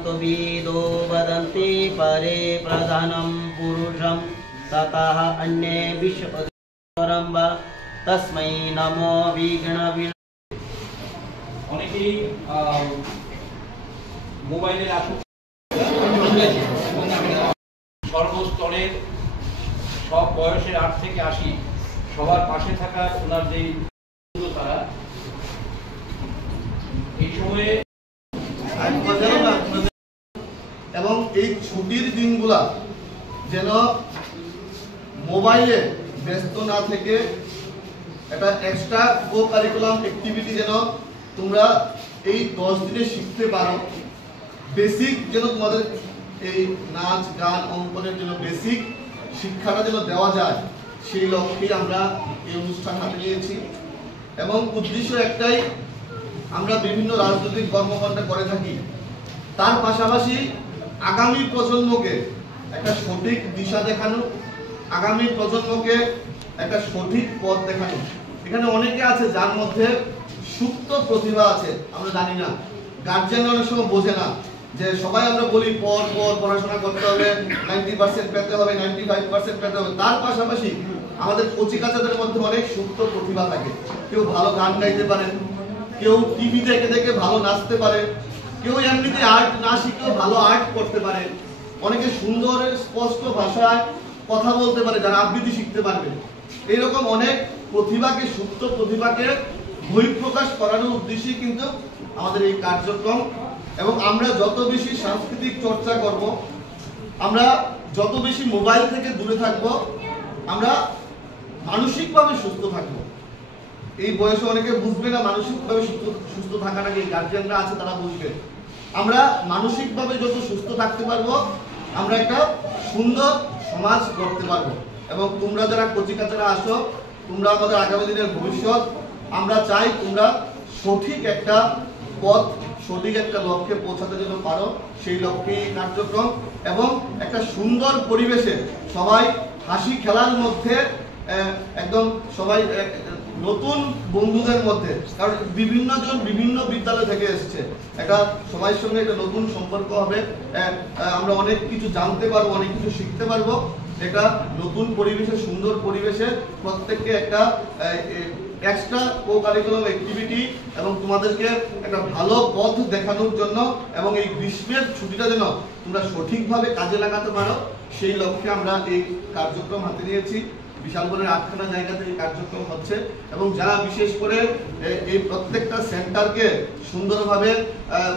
वेदान्तविदो वदन्ति परे प्रधानं पुरुषं ततः अन्ये विश्वपरं वा तस्मै नमो विघ्नविनाशाय। অনেকেই মোবাইলের আসক্তি সর্বস্তরের সব বয়সের 8 থেকে 80 সবার পাশে থাকা ওনার যে তারা এই সময়ে এবং এই ছুটির দিনগুলা যেন মোবাইলে ব্যস্ত না থেকে একটা এক্সট্রা কো কারিকুলাম অ্যাক্টিভিটি যেন তোমরা এই 10 দিনে শিখতে পারো। বেসিক যেন তোমাদের এই নাচ গান অঙ্কনের জন্য বেসিক শিক্ষাটা যেন দেওয়া যায়, সেই লক্ষ্যেই আমরা এই অনুষ্ঠান হাতে নিয়েছি। এবং উদ্দেশ্য একটাই, আমরা বিভিন্ন রাজনৈতিক কর্মকাণ্ড করে থাকি, তার পাশাপাশি আগামী প্রজন্মকে একটা সঠিক দিশা দেখানো, আগামী প্রজন্মকে একটা সঠিক পথ দেখানো। এখানে অনেকে আছে যার মধ্যে সুপ্ত প্রতিভা আছে, আমরা জানি না, গার্জিয়ান অনেক সময় বোঝে না। যে সবাই আমরা বলি পড়াশোনা করতে হবে, 90% পেতে হবে, 95% পেতে হবে। তার পাশাপাশি আমাদের কচিকাচাদের মধ্যে অনেক সুপ্ত প্রতিভা থাকে। কেউ ভালো গান গাইতে পারে, কেউ টিভি দেখে দেখে ভালো নাচতে পারে, কেউ এমনিতে আর্ট না শিখেও ভালো আর্ট করতে পারে, অনেকে সুন্দর স্পষ্ট ভাষায় কথা বলতে পারে, যারা আবৃত্তি শিখতে পারবে। এইরকম অনেক প্রতিভাকে, সুপ্ত প্রতিভাকে বহিঃপ্রকাশ করানোর উদ্দেশ্যে কিন্তু আমাদের এই কার্যক্রম। এবং আমরা যত বেশি সাংস্কৃতিক চর্চা করব, আমরা যত বেশি মোবাইল থেকে দূরে থাকব, আমরা মানসিকভাবে সুস্থ থাকব। এই বয়সে অনেকে বুঝবে না মানসিকভাবে সুস্থ থাকাটা কি, গার্জিয়ানরা আছে তারা বুঝবে। আমরা মানসিকভাবে যত সুস্থ থাকতে পারবো, আমরা একটা সুন্দর সমাজ গড়তে পারবো। এবং তোমরা যারা কচিকাচারা আসো, তোমরা আমাদের আগামী দিনের ভবিষ্যৎ। আমরা চাই তোমরা সঠিক একটা পথ, সঠিক একটা লক্ষ্যে পৌঁছাতে যেন পারো, সেই লক্ষ্যে কার্যক্রম। এবং একটা সুন্দর পরিবেশে সবাই হাসি খেলার মধ্যে একদম সবাই নতুন বন্ধুদের মধ্যে, কারণ বিভিন্ন জন বিভিন্ন বিদ্যালয় থেকে এসছে, একটা সবার সঙ্গে একটা নতুন সম্পর্ক হবে। আমরা অনেক কিছু জানতে পারবো, অনেক কিছু শিখতে পারবো। একটা নতুন পরিবেশে, সুন্দর পরিবেশে প্রত্যেককে একটা এক্সট্রা কো কারিকুলাম অ্যাক্টিভিটি এবং তোমাদেরকে একটা ভালো পথ দেখানোর জন্য, এবং এই গ্রীষ্মের ছুটিটা যেন তোমরা সঠিকভাবে কাজে লাগাতে পারো, সেই লক্ষ্যে আমরা এই কার্যক্রম হাতে নিয়েছি। বিশালগড়ের 8খানা জায়গাতে এই কার্যক্রম হচ্ছে। এবং যারা বিশেষ করে এই প্রত্যেকটা সেন্টারকে সুন্দরভাবে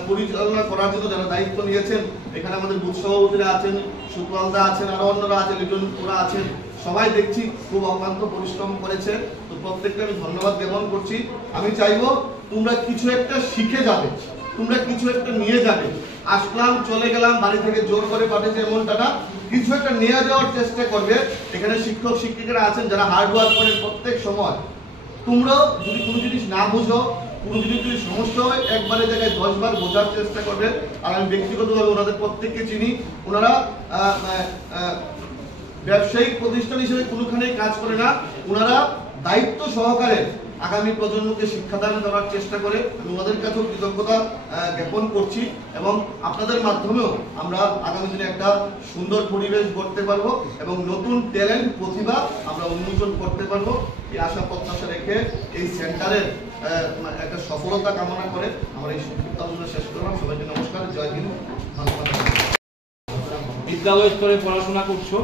পরিচালনা করার জন্য যারা দায়িত্ব নিয়েছেন, এখানে আমাদের বুথ সভাপতিরা আছেন, সুপ্রলদা আছেন, আরো অন্যরা আছেন, লিটন ওরা আছেন, সবাই দেখছি খুব অক্লান্ত পরিশ্রম করেছে। তো প্রত্যেককে আমি ধন্যবাদ জ্ঞাপন করছি। আমি চাইবো তোমরা কিছু একটা শিখে যাবে, তোমরা কিছু একটা নিয়ে যাবে। আসলাম চলে গেলাম, বাড়ি থেকে জোর করে পাঠিয়েছে এমনটা না, কিছু একটা নিয়ে যাওয়ার চেষ্টা করবে। এখানে শিক্ষক শিক্ষিকারা আছেন যারা হার্ড ওয়ার্ক করেন প্রত্যেক সময়। তোমরা যদি কোনো জিনিস না বুঝো, কোনো জিনিস যদি সমস্যা হয়, একবারের জায়গায় 10 বার বোঝার চেষ্টা করবে। আর আমি ব্যক্তিগতভাবে ওনাদের প্রত্যেককে চিনি। ওনারা ব্যবসায়িক প্রতিষ্ঠান হিসেবে কোনোখানেই কাজ করে না, ওনারা দায়িত্ব সহকারে আগামী প্রজন্মকে শিক্ষাদান করার চেষ্টা করে। আমি ওনাদের কাছেও কৃতজ্ঞতা জ্ঞাপন করছি। এবং আপনাদের মাধ্যমেও আমরা আগামী দিনে একটা সুন্দর পরিবেশ গড়তে পারবো এবং নতুন ট্যালেন্ট, প্রতিভা আমরা উন্মোচন করতে পারবো। এই আশা প্রত্যাশা রেখে এই সেন্টারের একটা সফলতা কামনা করে আমরা এই সংক্ষিপ্ত আলোচনা শেষ করলাম। সবাইকে নমস্কার, জয় হিন্দ। বিদ্যালয় স্তরে পড়াশোনা করছো,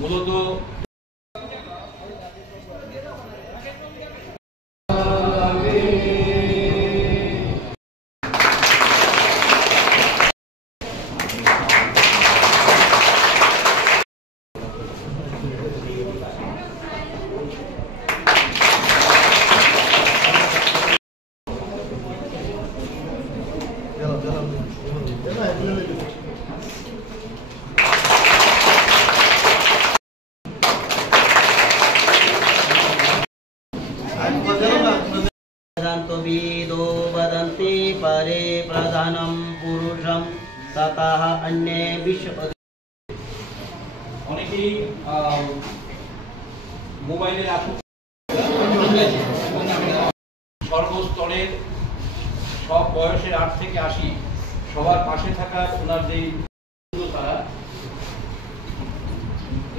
মূলত वेदान्तविदो वदन्ति परे प्रधानं पुरुषं ततः अन्ये विश्वपरं। অনেকেই মোবাইলের আসক্তি সর্বস্তরের সব বয়সের 8 থেকে 80 সবার পাশে থাকার ওনার যেই তারা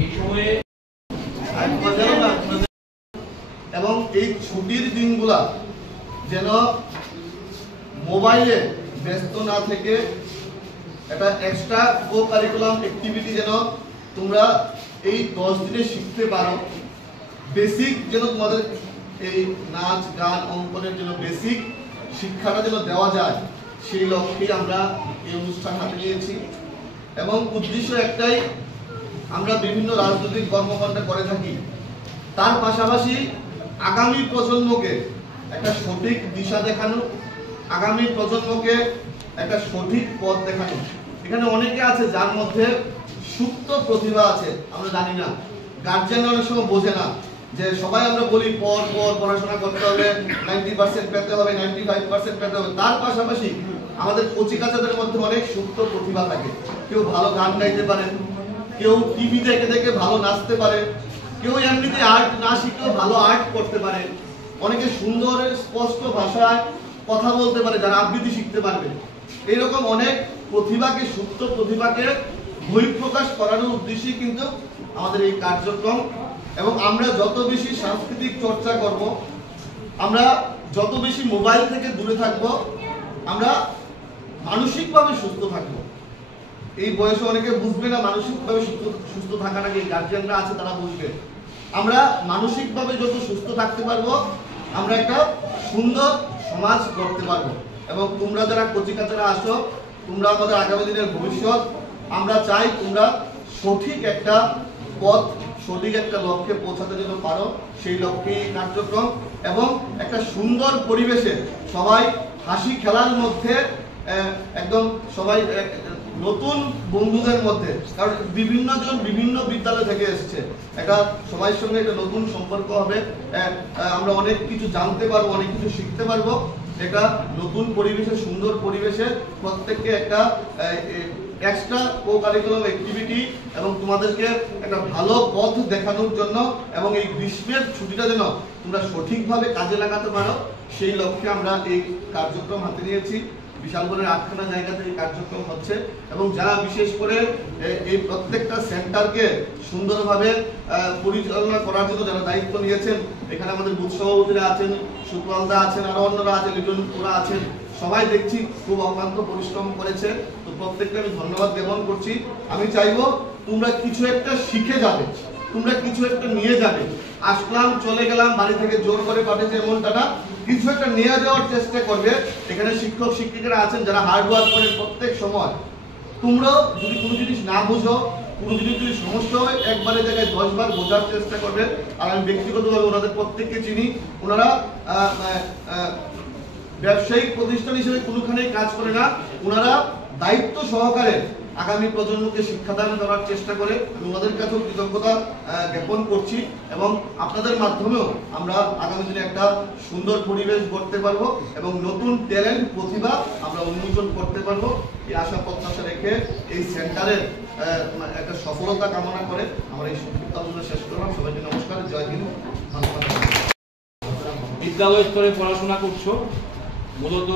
এই সময়ে এবং এই ছুটির দিনগুলা যেন মোবাইলে ব্যস্ত না থেকে একটা এক্সট্রা কো কারিকুলাম অ্যাক্টিভিটি যেন তোমরা এই 10 দিনে শিখতে পারো। বেসিক যেন তোমাদের এই নাচ গান অঙ্কনের জন্য বেসিক শিক্ষাটা যেন দেওয়া যায়, সেই লক্ষ্যেই আমরা এই অনুষ্ঠান হাতে নিয়েছি। এবং উদ্দেশ্য একটাই, আমরা বিভিন্ন রাজনৈতিক কর্মকাণ্ড করে থাকি, তার পাশাপাশি আগামী প্রজন্মকে একটা সঠিক দিশা দেখানো, আগামী প্রজন্মকে একটা সঠিক পথ দেখানো। এখানে অনেকে আছে যার মধ্যে সুপ্ত প্রতিভা আছে, আমরা জানি না, গার্জিয়ানরা অনেক সময় বোঝে না যে সবাই আমরা বলি পড়াশোনা করতে হবে, 90% পেতে হবে, 95% পেতে হবে। তার পাশাপাশি আমাদের কচিকাচাদের মধ্যে অনেক সুপ্ত প্রতিভা থাকে। কেউ ভালো গান গাইতে পারে, কেউ টিভি দেখে দেখে ভালো নাচতে পারে, কেউ এমনিতে আর্ট না শিখেও ভালো আর্ট করতে পারে, অনেকে সুন্দর স্পষ্ট ভাষায় কথা বলতে পারে, যারা আবৃত্তি শিখতে পারবে। এইরকম অনেক প্রতিভাকে, সুপ্ত প্রতিভাকে বহিঃপ্রকাশ করানোর উদ্দেশ্যে কিন্তু আমাদের এই কার্যক্রম। এবং আমরা যত বেশি সাংস্কৃতিক চর্চা করব, আমরা যত বেশি মোবাইল থেকে দূরে থাকব, আমরা মানসিকভাবে সুস্থ থাকব। এই বয়সে অনেকে বুঝবে না মানসিকভাবে সুস্থ থাকাটা কি, গার্জিয়ানরা আছে তারা বুঝবে। আমরা মানসিকভাবে যত সুস্থ থাকতে পারবো, আমরা একটা সুন্দর সমাজ করতে পারবো। এবং তোমরা যারা কচিকাচারা আসো, তোমরা আমাদের আগামী দিনের ভবিষ্যৎ। আমরা চাই তোমরা সঠিক একটা পথ, সঠিক একটা লক্ষ্যে পৌঁছাতে যেন পারো, সেই লক্ষ্যে কার্যক্রম। এবং একটা সুন্দর পরিবেশে সবাই হাসি খেলার মধ্যে একদম সবাই নতুন বন্ধুদের মধ্যে, কারণ বিভিন্ন জন বিভিন্ন বিদ্যালয় থেকে এসেছে, একটা সবার সঙ্গে একটা নতুন সম্পর্ক হবে, আমরা অনেক কিছু জানতে পারবো, অনেক কিছু শিখতে পারবো। একটা নতুন পরিবেশে, সুন্দর পরিবেশে প্রত্যেককে একটা এক্সট্রা কো কারিকুলাম অ্যাক্টিভিটি এবং তোমাদেরকে একটা ভালো পথ দেখানোর জন্য, এবং এই গ্রীষ্মের ছুটিটা যেন তোমরা সঠিকভাবে কাজে লাগাতে পারো, সেই লক্ষ্যে আমরা এই কার্যক্রম হাতে নিয়েছি। বিশালগড়ের 8খানা জায়গাতে এই কার্যক্রম হচ্ছে। এবং যারা বিশেষ করে এই প্রত্যেকটা সেন্টারকে সুন্দরভাবে পরিচালনা করার জন্য যারা দায়িত্ব নিয়েছেন, এখানে আমাদের বুথ সভাপতিরা আছেন, সুপ্রালদা আছেন, আরো অন্যরা আছেন, লিটন ওরা আছেন, সবাই দেখছি খুব অক্লান্ত পরিশ্রম করেছে। তো প্রত্যেককে আমি ধন্যবাদ জ্ঞাপন করছি। আমি চাইবো তোমরা কিছু একটা শিখে যাবে, তোমরা কিছু একটা নিয়ে যাবে। আসলাম চলে গেলাম, বাড়ি থেকে জোর করে পাঠিয়েছে এমনটা না, কিছু একটা নিয়ে যাওয়ার চেষ্টা করবে। এখানে শিক্ষক শিক্ষিকারা আছেন যারা হার্ড ওয়ার্ক করেন প্রত্যেক সময়। তোমরাও যদি কোনো জিনিস না বুঝো, কোনো জিনিস যদি সমস্যা হয়, একবারের জায়গায় 10 বার বোঝার চেষ্টা করবে। আর আমি ব্যক্তিগতভাবে ওনাদের প্রত্যেককে চিনি। ওনারা ব্যবসায়িক প্রতিষ্ঠান হিসেবে কোনোখানেই কাজ করে না, ওনারা দায়িত্ব সহকারে আগামী প্রজন্মকে শিক্ষাদান করার চেষ্টা করে। ওনাদের কাছেও কৃতজ্ঞতা জ্ঞাপন করছি। এবং আপনাদের মাধ্যমেও আমরা আগামী দিনে একটা সুন্দর পরিবেশ গড়তে পারবো এবং নতুন ট্যালেন্ট, প্রতিভা আমরা উন্মোচন করতে পারবো, এই আশা প্রত্যাশা রেখে এই সেন্টারের একটা সফলতা কামনা করে আমার এই সংক্ষিপ্ত আলোচনা শেষ করলাম। সবাইকে নমস্কার, জয় হিন্দ, ধন্যবাদ। বিদ্যালয় স্তরে পড়াশোনা করছো, মূলত